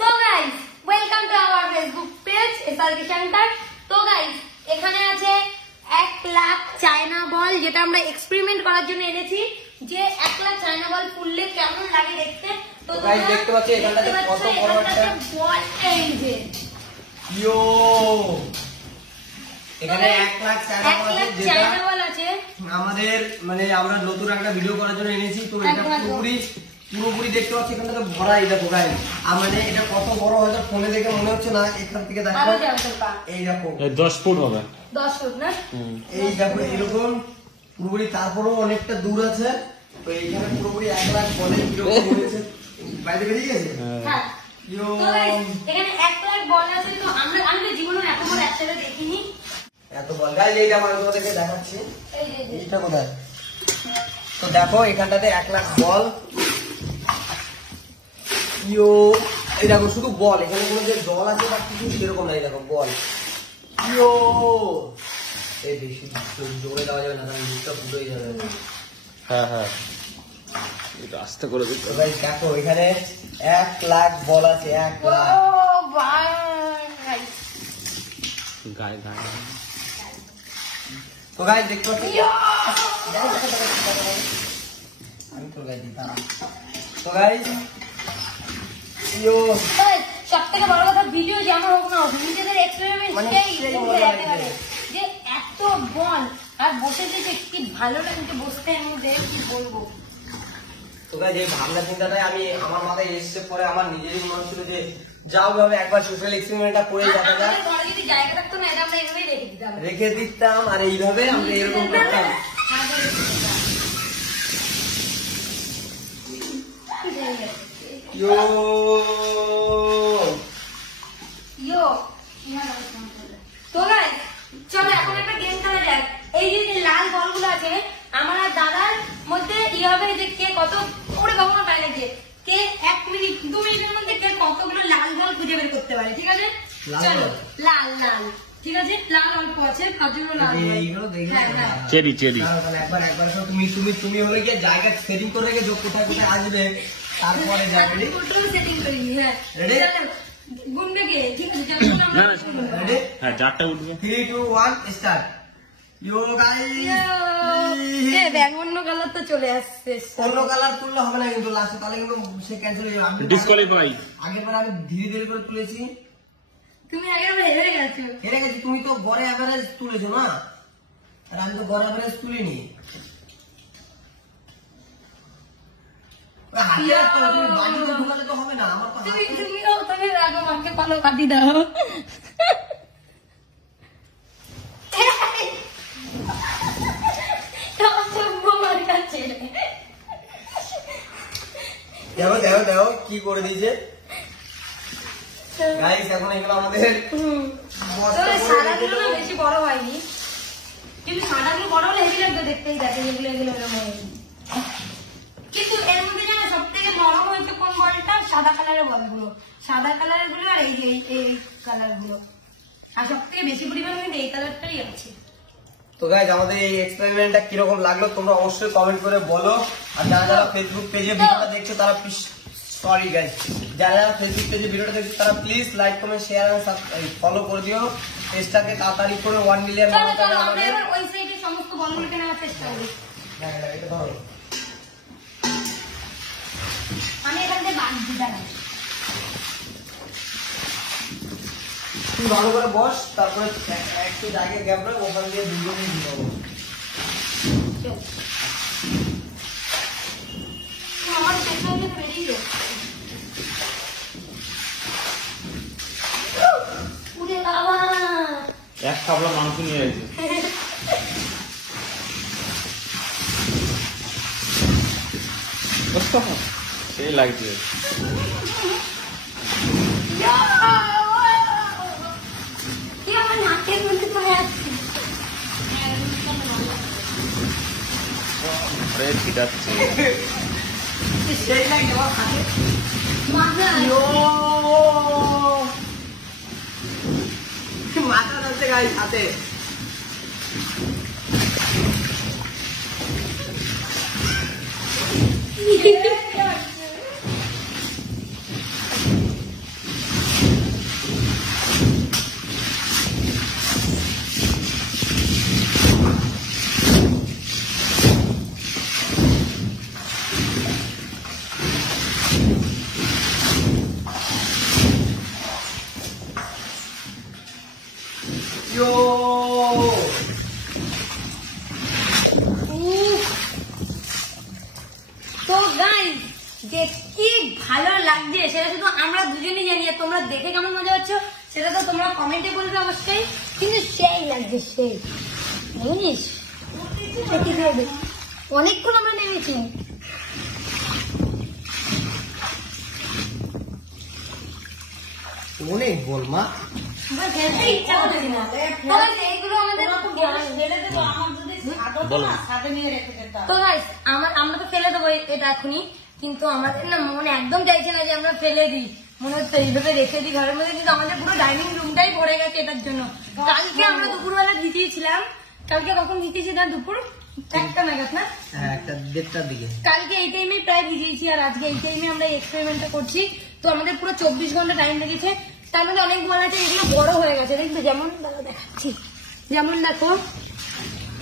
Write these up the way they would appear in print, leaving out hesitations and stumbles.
তো guys welcome to our Facebook page SRK centre. তো guys এখানে আছে 1 লাখ চায়না বল, যেটা আমরা এক্সপেরিমেন্ট করার জন্য এনেছি যে 1 লাখ চায়না বল ফুললে কেমন লাগে দেখতে। তো গাইস দেখতে পাচ্ছি এখানটাতে কত বড় একটা বল, এই যে ইয়ো এখানে 1 লাখ চায়না বল আছে, আমাদের মানে আমরা নতুন একটা ভিডিও করার জন্য এনেছি। তো এটা পুরোপুরি দেখতে পাচ্ছি এখানটাতে ভরা। এই দেখো গাইস, মানে এটা কত বড় হয়তো ফোনে দেখে মনে হচ্ছে না, এখান থেকে দেখো এই দেখো 10 ফুট হবে, 10 ফুট না, এই দেখো এরকম পুরোপুরি। তারপরেও অনেকটা দূর আছে। তো এইখানে পুরোপুরি 1 লাখ বলে কিরকম হয়েছে বাইরে বেরিয়ে গেছে। হ্যাঁ এখানে 1 লাখ বল আছে। তো আমি জীবনে এত বড় একসাথে দেখিনি, এত বল। গাইস এইটা আমি তোমাদেরকে দেখাচ্ছি, এইটা কোথায়। তো দেখো এখানটাতে 1 লাখ বল। ইয়ো এই দেখো শুধু বল, এখানে কোনো যে জল আছে বা কিছু সেরকম নাই। দেখো বল। ইয়ো এই বেশি জোরে দেওয়া যাবে না, কারণ দুধটা ফুটে যাবে। হ্যাঁ হ্যাঁ এটা আস্তে করে দিতে। গাইস দেখো এখানে 1 লাখ বল আছে, 1 লাখ। ও ভাই গায় গায়। তো গাইস দেখতে পাচ্ছি আমি তো গাইছি। তো গাইস ইয়ো সবথেকে বড় কথা ভিডিও যেমন হোক না, নিজেদের এক্সপেরিমেন্ট যে এত বল আর বসেছে যে কি ভালো লাগছে বসতে, আমি কি বলবো। তো গাইস এই ভাবনা চিন্তাটাই আমি আমার মাথায় এসেছে, পরে আমার নিজেরই মনে হচ্ছিল যে যাও ভাবে একবার সোশ্যাল এক্সপেরিমেন্টটা করে দেখা যাক। যদি জায়গা থাকতো না এটা আমরা এভাবেই রেখে দিতাম আর এইভাবে আমরা এরকম করতাম। ইয়ো তো গাইস চলো এখন একটা গেম খেলা যাক। এই যে লাল বলগুলো আছে আমার আর দাদার মধ্যে হবে যে কে কত ওরে বাবা পায় যে কে 1 মিনিট 2 মিনিটের মধ্যে কে কতগুলো লাল বল খুঁজে বের করতে পারে। ঠিক আছে চলো লাল লাল, ঠিক আছে লাল অল্প আছে কতগুলো লাল এইগুলো দেখি। চেরি চেরি তাহলে একবার তুমি হলে গিয়ে জায়গা সেটিং করে রেখে কোথায় কোথায় আসবে, তারপরে যাবে। সেটিং করি। হ্যাঁ রেডি গুনবে কে, ঠিক আছে চলো আমরা রেডি। হ্যাঁ যারটা উঠবে 3 2 1 স্টার্ট। ইয়ো গাইস এ ব্যাগ অন্য কালার তো চলে আসছে, অন্য কালার তুললে হবে না কিন্তু লাস্টে, তাহলে কিন্তু সে ক্যান্সেল হয়ে যাবে। ডিসকোয়ালিফাই। আগেরবার আমি ধীরে ধীরে করে তুলেছি, তুমি আগে হেরে গেছো। হেরে গেছি। তুমি তো গড়ে অ্যাভারেজ তুলেছো না, আর আমি তো গড়ে অ্যাভারেজ তুলিনি। হাতে রাখতে হবে, তুমি বাড়িতে ঢুকালে তো হবে না। আমার তো তুমি রাখো আমাকে ভালো কাটি দাও। দেখো দেখো দেখো কি করে দিয়েছে গাইস। এখন এগুলো আমাদের সাদাগুলো না বেশি বড় হয়নি, কিন্তু সাদাগুলো বড় হলে হেভি লাগবে দেখতেই। দেখে এগুলো এগুলো এরকম হয়নি, কিন্তু এর মধ্যে জানো সব থেকে নরম হয়েছে কোন বলটা? সাদা কালারের বলগুলো, সাদা কালারের গুলো আর এই কালার গুলো, আর সব থেকে বেশি পরিমাণে কিন্তু এই কালারটাই আছে। তো গাইস আমাদের এই এক্সপেরিমেন্টটা কিরকম লাগলো তোমরা অবশ্যই কমেন্ট করে বলো। আর যারা ফেসবুক পেজে ভিডিওটা দেখছো তারা সরি গাইস, যারা ফেসবুক পেজে ভিডিওটা দেখছো তারা প্লিজ লাইক কমেন্ট শেয়ার আর ফলো করে দিও। পেজটাকে তাড়াতাড়ি করে 1 মিলিয়ন বানাতে হবে আমাদের। ওই সাইডে সমস্ত বলগুলোকে নেওয়ার চেষ্টা করি। এটা ধরো, আমি এখান থেকে বাদ দিতে না, তুই ভালো করে বস, তারপরে একটু জায়গা গ্যাপ রাখ, ওখান দিয়ে দুজনে দিয়ে দেবো। আমার চেষ্টা হলে বেরিয়ে যাও। উড়ে বাবা এক কাবলা মাংস নিয়ে এসেছে। সেই লাগছে। কি আমার নাকের মধ্যে পড়ে আসছে। আরে ছিটাচ্ছে। সেই লাগে আমার হাতে মাথা মাথা যাচ্ছে গাইস হাতে। ভালো লাগছে সেটা শুধু আমরা দুজনেই জানি, আর তোমরা দেখে কেমন মজা পাচ্ছ সেটা তো তোমরা কমেন্টে বলবে অবশ্যই, কিন্তু সেই লাগছে সেই, বুঝিস অনেকক্ষণ আমরা নেমেছি। অনেক বল মা, খেলতে ইচ্ছা করছে না, এইগুলো আমাদের তো গাইস আমরা তো ফেলে দেবো এটা এখনই, কিন্তু আমাদের না মনে একদম চাইছে না যে আমরা ফেলে দিই, মনে হচ্ছে এইভাবে রেখে দিই ঘরের মধ্যে, কিন্তু আমাদের পুরো ডাইনিং রুমটাই ভরে গেছে এটার জন্য। কালকে আমরা দুপুরবেলা ভিজিয়েছিলাম, কালকে কখন ভিজিয়েছিলাম? দুপুর 1টা নাগাদ না? হ্যাঁ, 1:30টার দিকে। কালকে এই টাইমে প্রায় ভিজিয়েছি, আর আজকে এই টাইমে আমরা এক্সপেরিমেন্টটা করছি। তো আমাদের পুরো 24 ঘন্টা টাইম লেগেছে। তার মধ্যে অনেক বল আছে, এগুলো বড় হয়ে গেছে, দেখবে যেমন দেখাচ্ছি, যেমন দেখো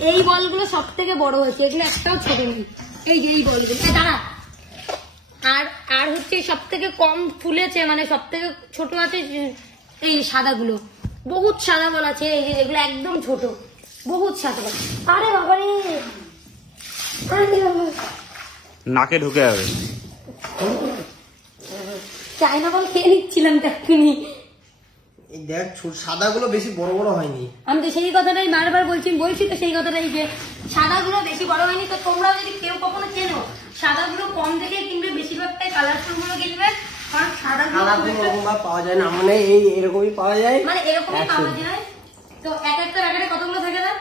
এই বলগুলো সব থেকে বড় হয়েছে, এগুলো একটাও ছোট নেই, এই যে এই বলগুলো দাঁড়া। আর হচ্ছে সব থেকে কম ফুলেছে, মানে সব থেকে ছোট আছে এই সাদাগুলো, বহুত সাদা বল আছে, এই যে এগুলো একদম ছোট, বহুত সাদা বল। আরে বাবা রে, নাকে ঢুকে যাবে। চায়না বল খেয়ে নিচ্ছিলাম এক্ষুনি। এই দেখ সাদাগুলো বেশি বড় বড় হয়নি। আমি তো সেই কথাটাই বারবার বলছি তো সেই কথাটাই যে সাদাগুলো বেশি বড় হয়নি। তো তোমরা যদি কেউ কখনো চেনো, সাদাগুলো কম দেখে কিনবে, বেশিরভাগটাই কালারফুল গুলো কিনবে, কারণ সাদাগুলো পাওয়া যায় না, মানে এই এরকমই পাওয়া যায়, মানে এরকমই পাওয়া যায়। তো এক একটা প্যাকেটে কতগুলো থাকে না?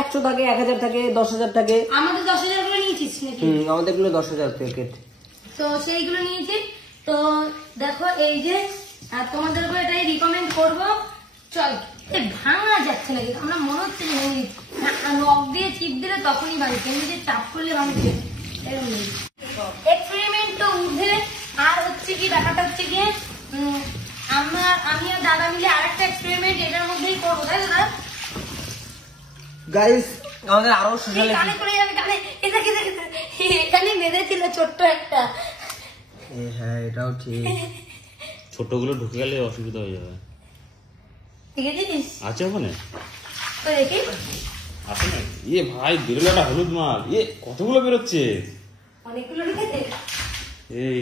100 থাকে, 1000 থাকে, 10,000 থাকে। আমাদের 10,000 গুলো নিয়েছিস নাকি? আমাদের গুলো 10,000 প্যাকেট। তো সেইগুলো নিয়েছি। তো দেখো এই যে তোমাদেরকে এটাই রিকমেন্ড করবো। চল, ভাঙা যাচ্ছে নাকি? আমরা মনে হচ্ছে নখ দিয়ে চিপ দিলে তখনই বাড়িতে, এমনি চাপ করলে ভাঙছে এরকম। এক্সপেরিমেন্ট তো উঠে, আর হচ্ছে কি ব্যাপারটা হচ্ছে গিয়ে আমি আর দাদা মিলে আরেকটা এক্সপেরিমেন্ট এটার মধ্যেই করবো, তাই দাদা? গাইস আমাদের আরো সোশ্যাল কানে করে যাবে, কানে এখানে বেঁধেছিল ছোট্ট একটা। হ্যাঁ এটাও ঠিক। ছোটগুলো ঢুকে গেলে অসুবিধা হয়ে যাবে। ঠিক আছে, আছে ওখানে? তো দেখি আছে না? ইয়ে ভাই বেরোলো একটা হলুদ মাল, ইয়ে কতগুলো বেরোচ্ছে। অনেকগুলো ঢুকেছে। এই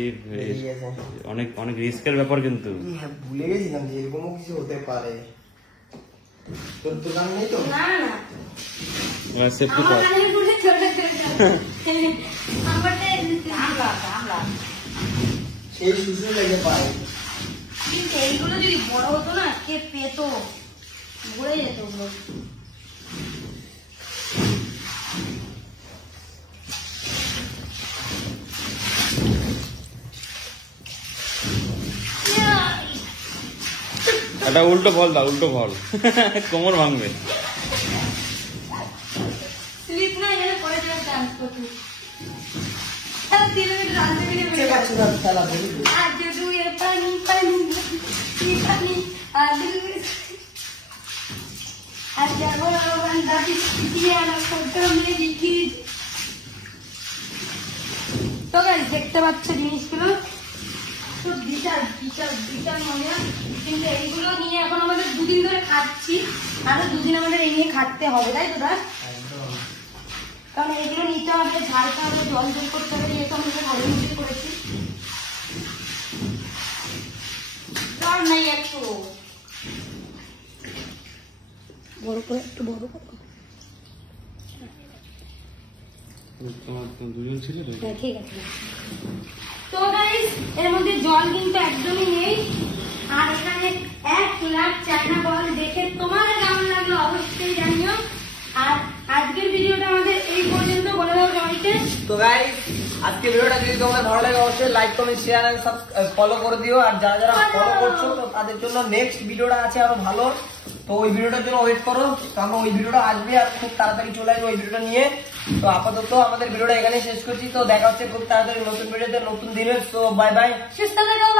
অনেক অনেক রিস্কের ব্যাপার কিন্তু। ভুলে গেছিলাম যে এরকমও কিছু হতে পারে। তোর দোকান নেই তো? না না, সেফটি আমার কর। কানে ঢুকে চলে আমারটা আমরা সেই শুশু লেগে পায়। কিন্তু এইগুলো যদি বড় হতো না, কে পেত, ভরে যেত ওগুলো। একটা উল্টো ফল দাও, উল্টো ফল কোমর ভাঙবে। স্লিপ না এখানে পরে যাবে, ডান্স করতে। খেলা বলি आज दुए पानी पानी पानी आज बंदा दिया ना फोटो में दिखी। তো গাইস দেখতে পাচ্ছ জিনিসগুলো খুব বিশাল বিশাল বিশাল মনে হয়, কিন্তু এইগুলো নিয়ে এখন আমাদের 2 দিন ধরে খাচ্ছি, আরো 2 দিন আমাদের এই নিয়ে খাটতে হবে, তাই তো দাদা? কারণ এগুলো নিতে হবে, ঝাড়তে হবে, জল জল করতে হবে, যেহেতু আমরা ভালো মিশিয়ে করেছি। নাই একটু বড় করে, একটু বড় করে। দুজন ছিল তো? হ্যাঁ ঠিক আছে। তো গাইস এর মধ্যে জল কিন্তু একদমই নেই, আর এখানে 1 লাখ চায়না বল দেখে তোমাদের কেমন লাগলো অবশ্যই জানিও। আর আজকের ভিডিওটা আমাদের এই পর্যন্ত, বলে দাও সবাইকে। তো গাইস আজকে ভিডিওটা যদি তোমাদের ভালো লাগে অবশ্যই like comment share and follow করে দিও। আর যারা যারা ফলো করছো তো তাদের জন্য নেক্সট ভিডিওটা আছে আরো ভালো, তো ওই ভিডিওটার জন্য ওয়েট করো, কারণ ওই ভিডিওটা আসবে আর খুব তাড়াতাড়ি চলে আসবে ওই ভিডিওটা নিয়ে। তো আপাতত আমাদের ভিডিওটা এখানে শেষ করছি, তো দেখা হচ্ছে খুব তাড়াতাড়ি নতুন ভিডিওতে নতুন দিনে। তো বাই বাই, সুস্থ থাকো।